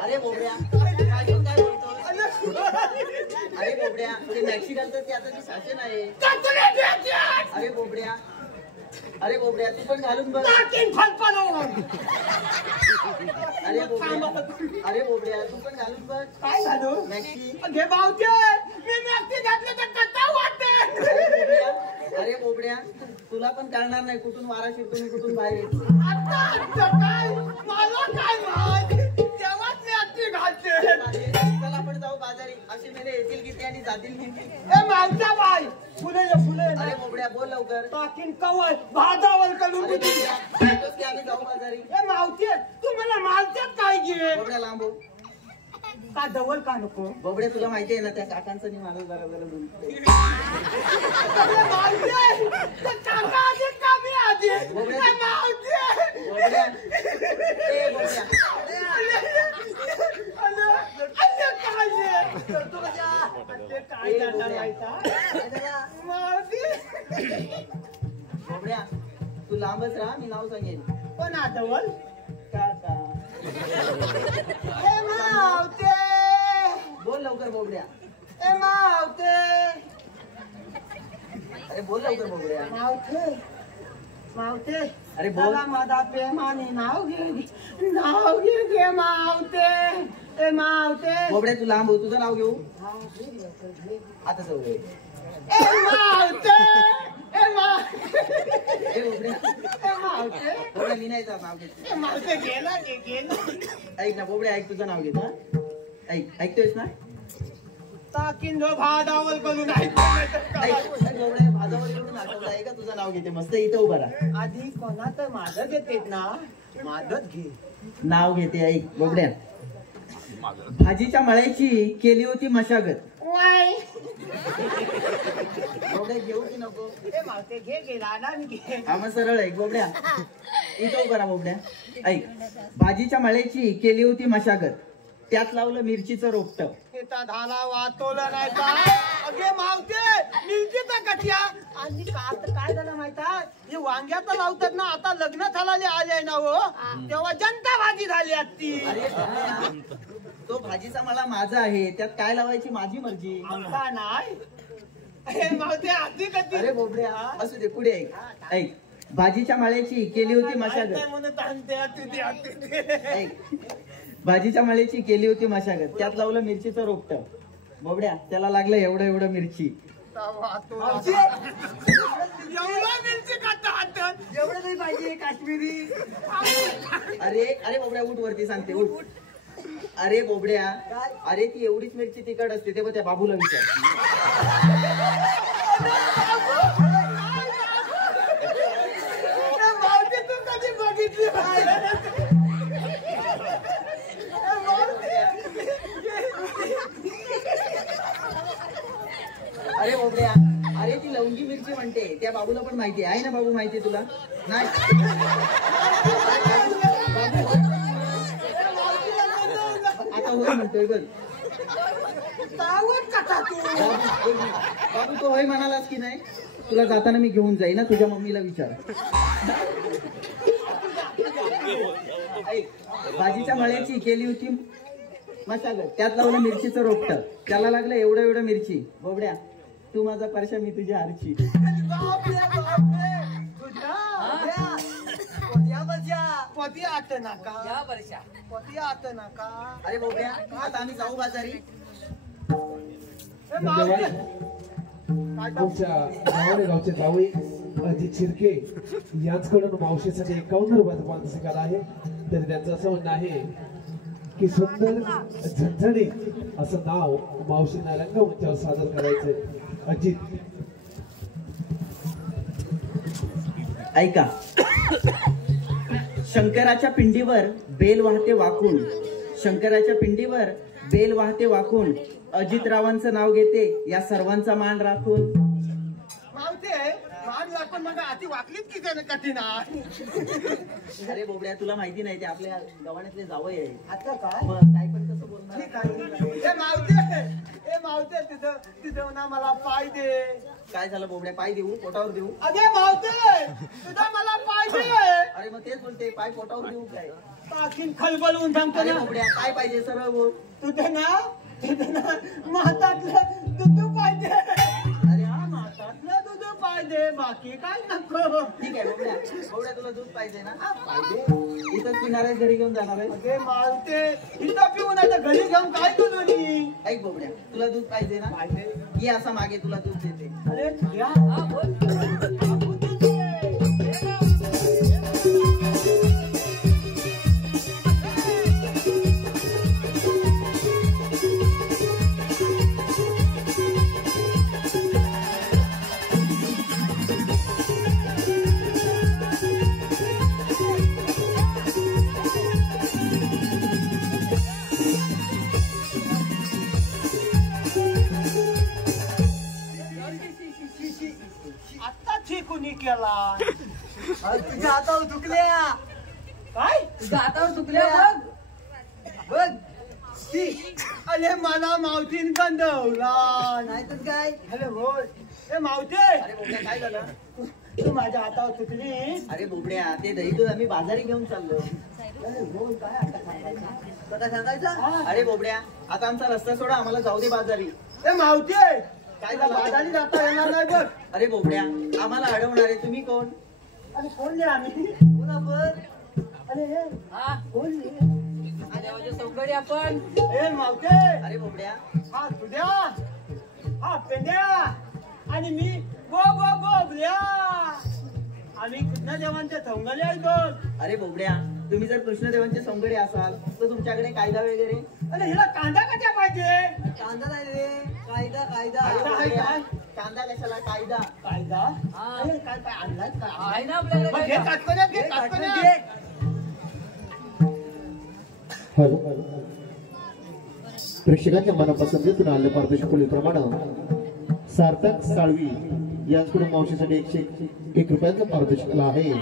अरे बोबड्या काय बोलतो. अरे बोबड्या ते मॅक्सी घालतात ते आता ती शासन आहे. अरे बोबड्या. अरे बोबड्या तू पण घालून बघ. अरे बोबड्या तू पण घालून बघ. काय घालू. मॅक्सी. घे भावते. मी मॅक्सी घातलं तर कसा वाटते. अरे बोबड्या तुला पण कळणार नाही कुठून वारा शिरतो कुठून बाहेर येतो. आता काय मला काय माहित. तेव्हाच मॅक्सी घालते. चल आपण जाऊ बाजारी. असे मेले येतील किती आणि जातील किती. ए मागचा बाई. फुले अरे बोबड्या बोल लवकर. टाकीन कवळ भाजावर करून अरे किती. बोबड्या, बोलतोस की आम्ही जाऊ बाजारी. ए मावते तू मला मालत्यात काय घे. बोबड्या लांब हो. का जवळ का नको. बोबड्या तुला माहिती आहे ना त्या काकांचं नाही मला जरा जरा बोलतोय. अरे मावते ते काका आधी का मी आधी. बोबड्या. ए मावते. बोबड्या ए बोबड्या. अरे काय आहे? तू कशा. अरे काय झालं माहिता. मावते. बोबड्या तू लांबच राहा मी नाव सांगेन. पण आठवल. काका. ए मावते. बोल लवकर बोबड्या. ए मावते. अरे बोल लवकर बोबड्या. मावते. मावते. अरे बोल. मला माझा प्रेमाने नाव घे मावते. ए मावते. बोबड्या तू लांब हो तुझं नाव घेऊ. आता जाऊ. ए मावते. ए मावते. ए बोबड्या. ए मावते. बोबड्या मी नाही जात नाव घेत. ए मावते घे ना. ऐक ना बोबड्या ऐक तुझं नाव घेत हा. ऐकतोयस ना. टाकीन जो भादावर करून ऐक बोबड्या भाजावर एवढं नाटक आहे का तुझं नाव घेते मस्त इथं उभा राहा. आधी कोणाचं माझं घेतेत ना. माझच घे. नाव घेते ऐक बोबड्या. भाजीच्या मळ्याची केली होती मशागत. बोबड्या घेऊ की नको. ए मावते घे गेला ना मी घे. हा मग सरळ ऐक बोबड्या. इथं उभा राहा बोबड्या. ऐक भाजीच्या मळ्याची केली होती मशागत. त्यात लावलं मिरचीचं रोपटं. धाला वाचवलं नाही का. अगे मावते मिरचीचा कट्या. आणि आता काय झालं माहित आहे. हे वांग्याचं लावतात ना. आता लग्न झालेले आले ना हो. तेव्हा जनता भाजी झाली असती. अरे बोबड्या, तो भाजीचा मला माझा आहे त्यात काय लावायची माझी मर्जी. आमचा नाही. हे मावते आधी कधी. अरे बोबड्या असू दे पुढे ऐक. ऐक भाजीच्या मळ्याची केली होती मशागत. म्हणत ऐक भाजीच्या मळ्याची केली होती मशागत. त्यात लावलं मिरचीचं रोपटं. बोबड्या त्याला लागलं एवढं एवढं मिरची. मिरची खाता. एवढं नाही पाहिजे काश्मीरी. अरे अरे बोबड्या उठ वरती सांगते उठ. अरे बोबड्या, अरे ती एवढीच मिरची तिखट असते तेव्हा त्या बाबूला विचार. मावशी तू कधी बघितली अरे बोबड्या, अरे ती लवंगी मिरची म्हणते त्या बाबूला पण माहिती आहे ना. बाबू माहिती तुला नाही? आता होय म्हणतोय बघ. बाबू तो होय म्हणालास की नाही? तुला जाताना मी घेऊन जाईन ना, तुझ्या मम्मीला विचार. भाजीच्या मळ्याची केली होती मशागत, त्यात लावलं मिरचीचं रोपट, त्याला लागलं एवढं एवढं मिरची. बोबड्या, तू माझा परशा, मी तुझी आरची. अरे बोबड्या, आता आम्ही जाऊ बाजारी. आमच्या गावचे जावई अजित शिर्के यांच्याकडून मावशीसाठी 51 रुपयाचा पारितोषिक आला आहे. तरी त्यांचं असं म्हणणं आहे की सुंदर झणझणीत असं नाव मावशींना रंगमंचावर सादर करायचंय. अजित, ऐका. शंकराच्या पिंडीवर बेल वाहते वाकून, शंकराच्या पिंडीवर बेल वाहते वाकून, अजितरावांचं नाव घेते या सर्वांचा मान राखून. मावते मान राखून मग आधी वाकलीच की त्यानं कठीण. अरे बोबड्या, तुला माहिती नाही ते आपल्या गव्हाण्यातले जावई आहे. आता काय काय पण कसं बोलणार? मावते तिथं ना मला पाय दे. काय झालं बोबड्या? पाय देऊ? पोटावर देऊ? अरे मावते तुझा मला पाय दे. अरे मग तेच बोलते, पाय पोटावर देऊ काय? टाकीन खलबलून सांगतो अरे ना. बोबड्या, काय पाहिजे सरळ बोल. तुझं ना मातातलं दूध पाहिजे. अरे हा, मातातलं दूध पाहिजे, बाकी काय नको. ठीक आहे बोबड्या. बोबड्या, तुला दूध पाहिजे ना? पाहिजे. इथंच पिणार आहे, घरी घेऊन जाणार आहे? अरे मावते इथं पिऊन आता घरी घेऊन काय करू नी? ऐक बोबड्या, तुला दूध पाहिजे ना? पाहिजे. ये असा मागे, तुला दूध देते. अरे घ्या. कुणी केला? तुझ्या हातावर दुखल्या. काय तुझ्या हातावर दुखल्या बघ. अरे मला मावतीन कंदवला नाही तर काय. अरे बोल. ए मावते, अरे बोबड्या, काय झालं? तू माझ्या हातावर चुकली. अरे बोबड्या, ते दही दूध आम्ही बाजारी घेऊन चाललो. अरे बोल, काय आता सांगायचं? आता सांगायचं. अरे बोबड्या, आता आमचा रस्ता सोडा, आम्हाला जाऊ दे बाजारी. ए मावते, काय झालं? बाजारी जाता येणार नाही बघ. अरे बोबड्या, आम्हाला अडवणारे तुम्ही कोण? अरे कोण रे आम्ही? बोला बर. अरे हा, कोण रे? देवाच्या चौकडी आपण. ए मावते, अरे बोबड्या, हा तुझ्या, हा पेंड्या, आणि मी गो गो गोबल्या. आम्ही कृष्णदेवांचे संगले आहे बघ. अरे बोबड्या, तुम्ही जर कृष्णदेवांचे संगडे असाल तर तुमच्याकडे कायदा वगैरे? अरे हिला कांदा कशा पाहिजे? कांदा नाही रे, कायदा कायदा. अरे काय बोबड्या, काय? कांदा कशाला? कायदा. कायदा? हा. अरे काय काय आणलाय काय? आहे ना आपल्याकडे मग घे कायदा. काटकोन्यात, घे घे, काटकोन्यात. घे. हॅलो, प्रेक्षकांच्या मनापसंतीतून आले पारितोषिक प्रमाणे सार्थक साळवी यांच्याकडून मावशीसाठी 101 रुपयाचं पारितोषिक आहे.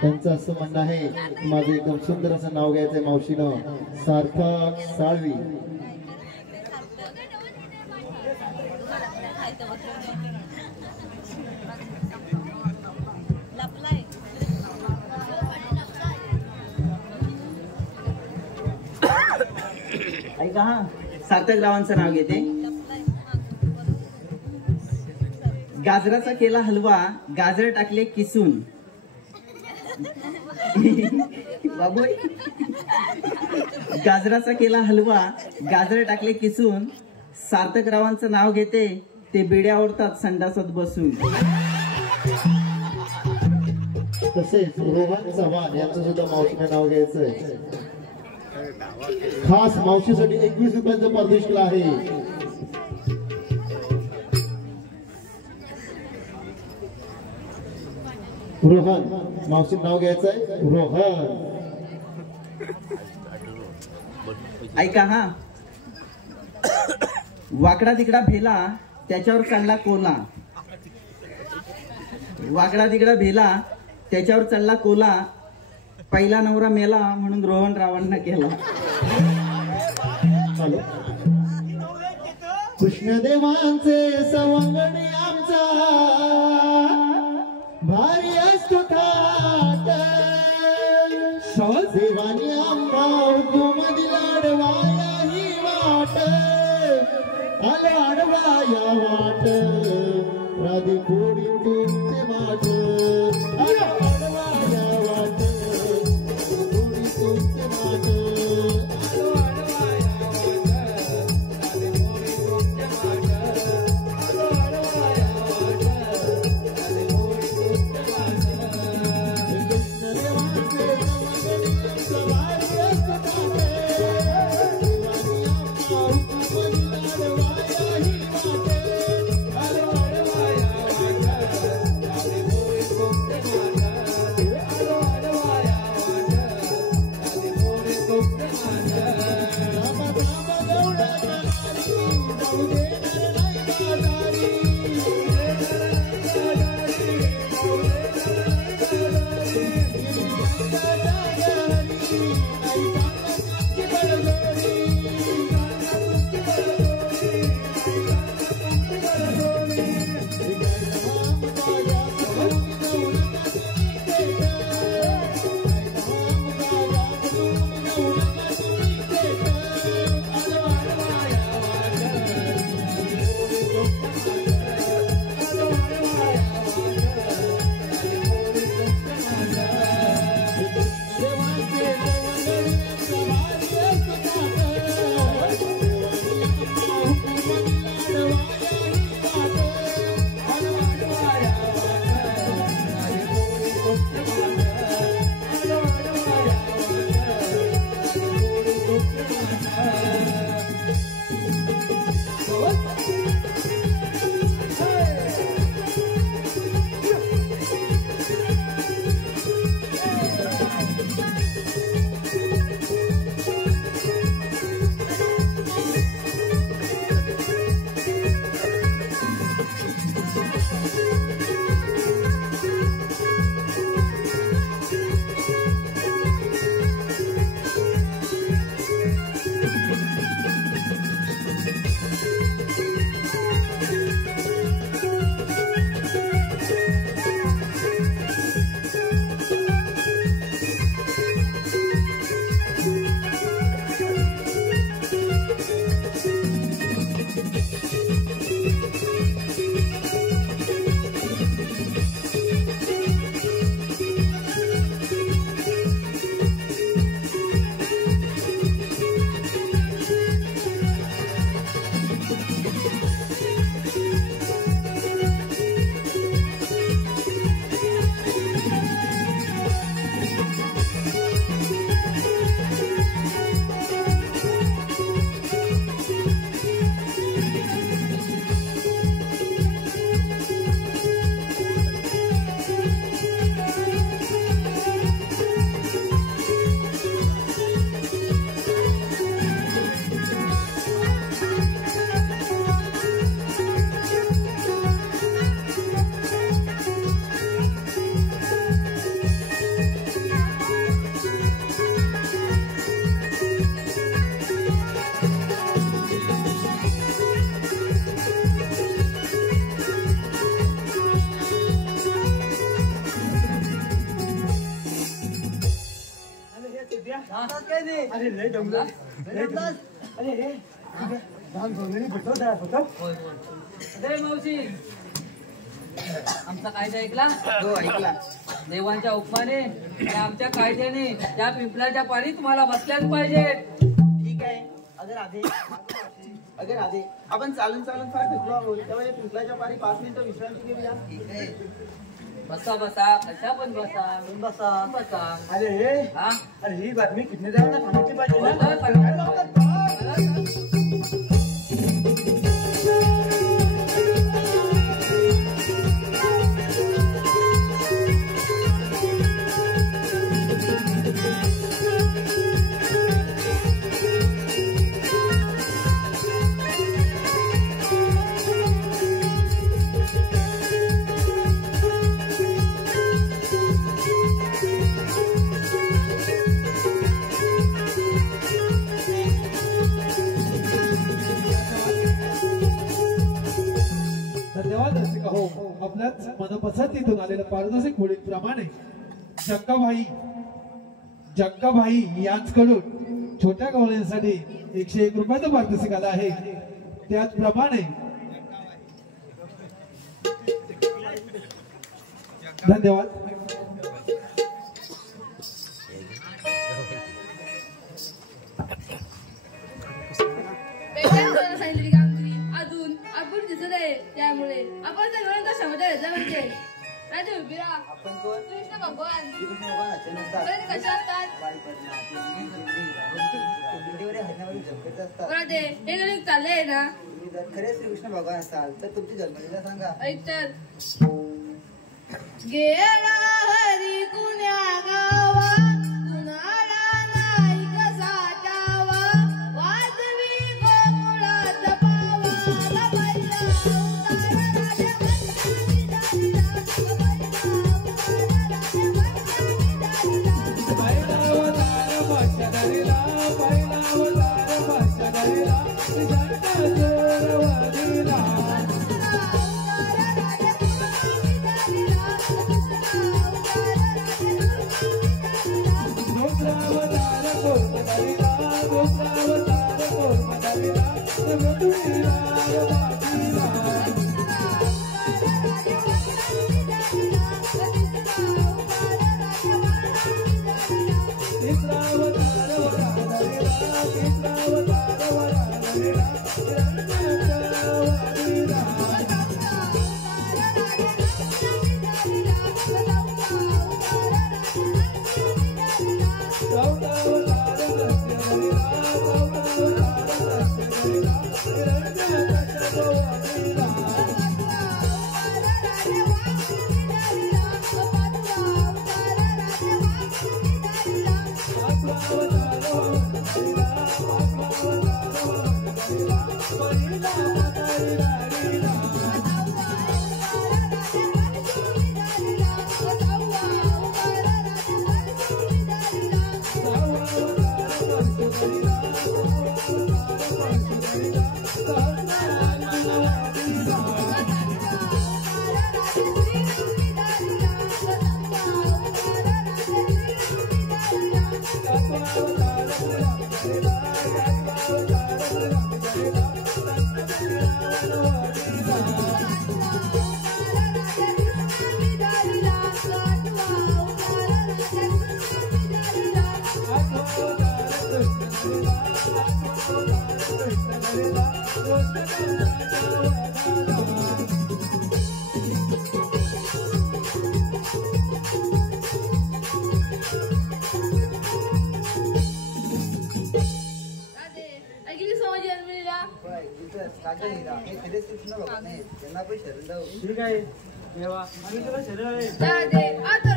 त्यांचं असं म्हणणं आहे, माझं एकदम सुंदर असं नाव घ्यायचंय मावशीनं, सार्थक साळवी. ऐका हा, सार्थक रावांचं नाव घेते. गाजराचा केला हलवा, गाजर टाकले किसून. बाबू, गाजराचा केला हलवा, गाजर टाकले किसून. सार्थक रावांचं नाव घेते, ते बिड्या ओढतात संडासात बसून. तसेच रोहन चव्हाण यांचं सुद्धा मावशीनं नाव घ्यायचंय. खास मावशीसाठी 21 रुपयांचं पारितोषिक आहे. रोहन, मावशी नाव घ्यायचं आहे रोहन. ऐका हा, वाकडा तिकडा भेला त्याच्यावर चालला कोला. वाकडा तिकडा भेला त्याच्यावर चालला कोला. पहिला नवरा मेला म्हणून रोहन रावणनं केला. कृष्णदेवांचे सवंगडी आमचा भारी असतो थाट. देवानी आमचा तू मधील अडवाया ही वाट. आलो अडवाया वाट राधी कोडी तुमचे माठ. आलो अडवाया वाट कोडी तुमचे माठ. अरे लय जमलं लय जमलं. अरे हे धान सोडणी भेटतो त्या फक्त. अरे मावशी, आमचा कायदा ऐकला? हो ऐकला. देवांच्या हुकमाने आणि आमच्या कायद्याने त्या पिंपलाच्या पाणी तुम्हाला बसल्याच पाहिजे. ठीक आहे. अगर आधे आपण चालून चालून फार थकलो आहोत, त्यामुळे पिंपलाच्या पारी 5 मिनिटं विश्रांती घेऊया. ठीक आहे. बसा बसा कशा पण बसा बसा बसा. अरे हा अरे ही बातमी किती जणांना सांगितली पाहिजे ना? बसा, बसा. काय लावतात बा? धन्यवाद रसिका हो. आपल्याच मनपसंतीतून आलेलं पारितोषिक पुढील प्रमाणे जग्गाभाई यांच्याकडून छोट्या गवळ्यांसाठी 101 रुपयाचं पारितोषिक आलं आहे. त्याचप्रमाणे धन्यवाद. सांगितली कामगिरी अजून आपण दिसत आहे. त्यामुळे आपण सगळ्यांचा क्षमता घेतला म्हणजे राजे उभी राहा. कृष्ण भगवान कशा असतात राजे हे गणित चालले आहे ना? खरे श्रीकृष्ण भगवान असाल तर तुमची जन्मलीला सांगा. ऐक तर गेला हरी कुण्या गावा कुणाला नाही कसा जावा वाजवी गोकुळात पावा गबाईला उतार राजा त्यांना पण शरण जाऊ. ठीक आहे देवा आम्ही तुला शरण आहे. राजे आता